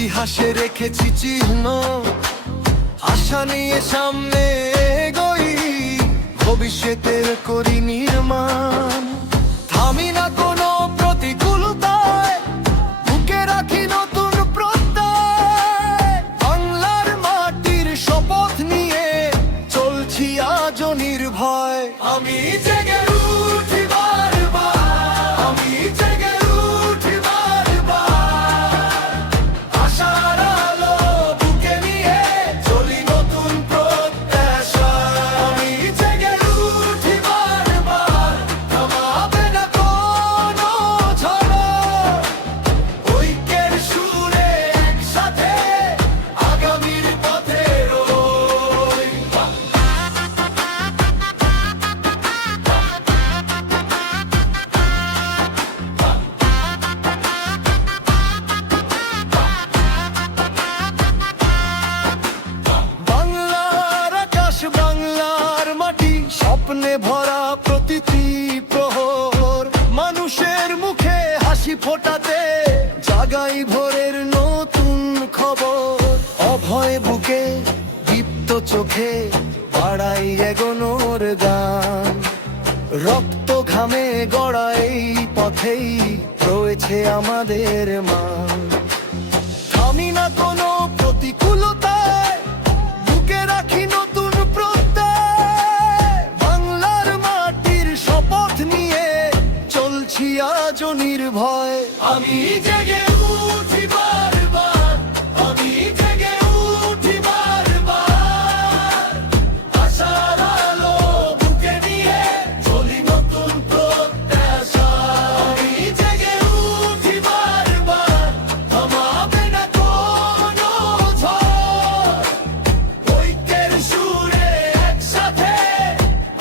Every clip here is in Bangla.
ইতিহাসে রেখেছি চিহ্ন, আশা নিয়ে সামনে এগোই, ভবিষ্যতের করি নির্মাণ। থামি না কোনো প্রতিকূলতায়, বুকে রাখি নতুন প্রত্যয়। বাংলার মাটির শপথ নিয়ে চলছি আজও নির্ভয়। আমি জেগে উঠি বারবার, আমি জেগে উঠি বারবার, আশার আলো বুকে নিয়ে চলি নতুন প্রত্যাশা। আমি জেগে উঠি বারবার, থামাবে না কোনো ঝড়, ঐক্যের সুরে একসাথে আগামীর পথে রই। বাংলার আকাশ, বাংলার মাটি, স্বপ্নে ভরা প্রতিটি প্রহর, মানুষের মুখে হাসি ফোটাতে জাগাই ভোরের নতুন খবর। অভয় বুকে, দীপ্ত চোখে বাড়াই এগোনোর গান, রক্ত ঘামে গড়া এই পথেই রয়েছে আমাদের মান। থামি না কোনো প্রতিকূলতায়, বুকে রাখি নতুন প্রত্যয়। বাংলার মাটির শপথ নিয়ে চলছি আজও নির্ভয়। আমি জেগে উঠি বারবার, আমি জেগে উঠি বারবার, আশার আলো বুকে নিয়ে চলি নতুন প্রত্যাশা। আমি জেগে উঠি বারবার, থামাবে না কোনো ঝড়, ঐক্যের সুরে একসাথে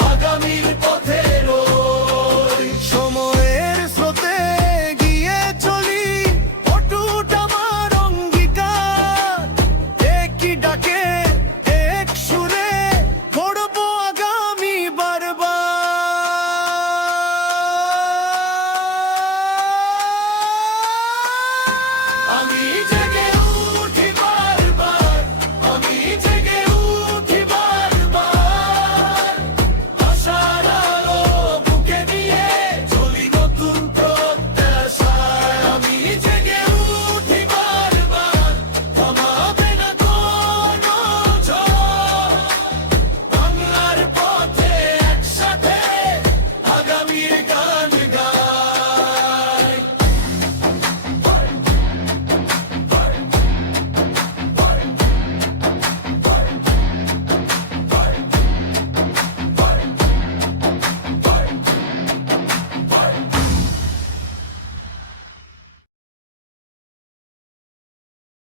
আগামীর পথে রই। সময়ের স্রোতে গিয়ে চলি, অটুট আমার অঙ্গীকার, একই ডাকে এক সুরে গড়ব আগামী বারবার। আমি জেগে